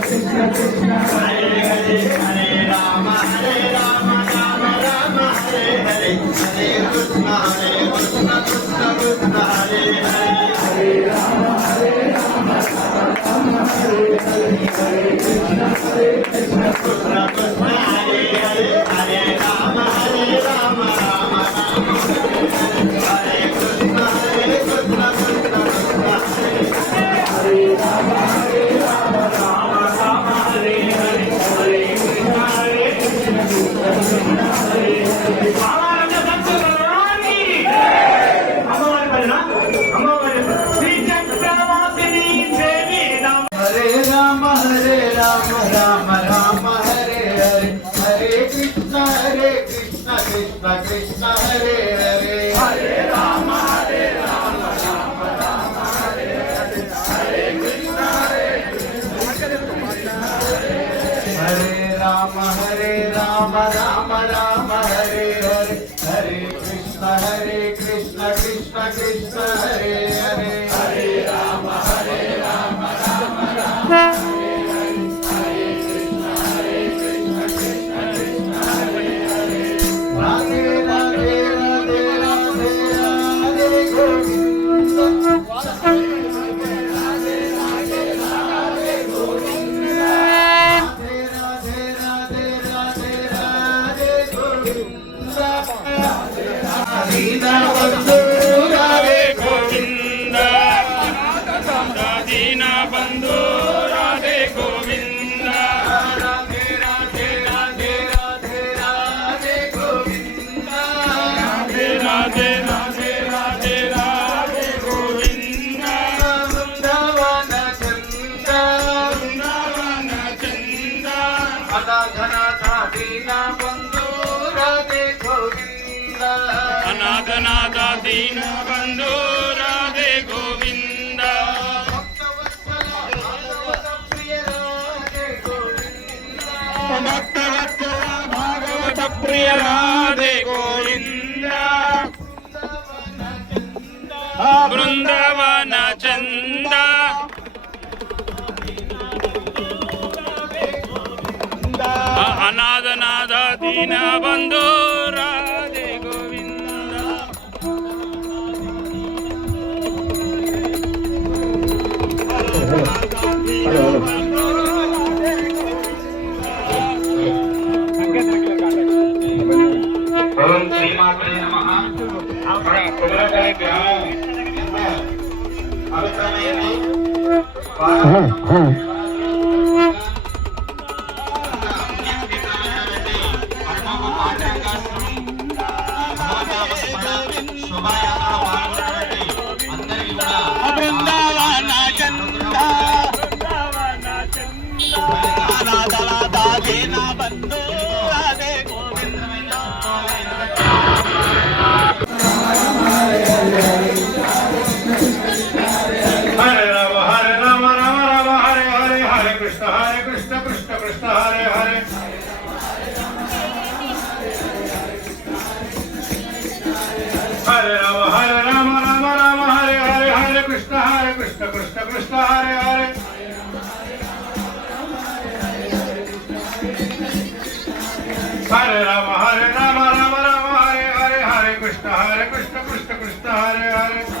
Krishna Hare Hare Hare Rama Hare Rama Rama Rama Hare Hare Hare Krishna Hare Rama Hare Rama Rama Rama Hare Hare Hare Krishna Krishna Krishna Hare Hare Hare Rama Hare Rama Rama Rama अनाथ दीन बंधु राधे गोविंद भक्त भागवत प्रिय राधे गोविंद वृंदावन चंद अनाथ दीन बंधु राधे गोविंद ओम श्री माते नमः कुमरकले ग्राम अवतरणयति Hare Rama Rama Rama Hare Hare Hare Krishna Krishna Krishna Hare Hare Hare Rama Rama Rama Hare Hare Hare Krishna Krishna Krishna Hare Hare Hare Rama Rama Rama Hare Hare Hare Krishna Krishna Krishna Hare Hare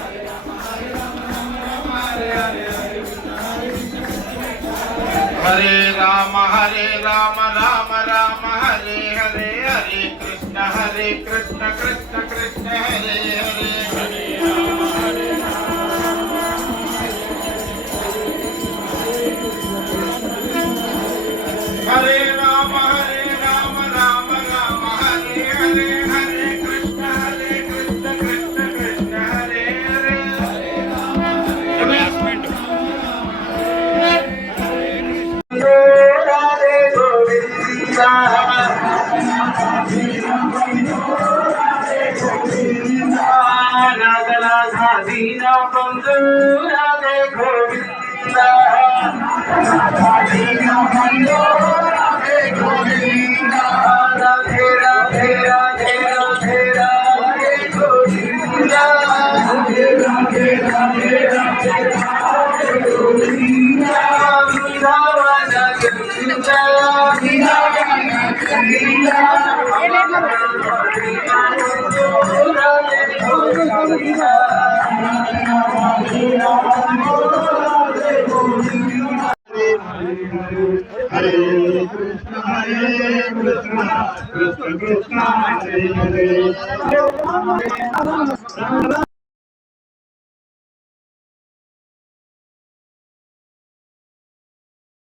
Radhe Govinda Nagalasa Dina Bandhu Radhe Govinda Dina Bandhu Radhe Govinda Radhe Radhe Radhe Radhe Radhe Govinda Radhe Radhe Radhe Radhe Radhe Govinda Vrindavan Hare Krishna, Krishna Krishna, Hare Hare.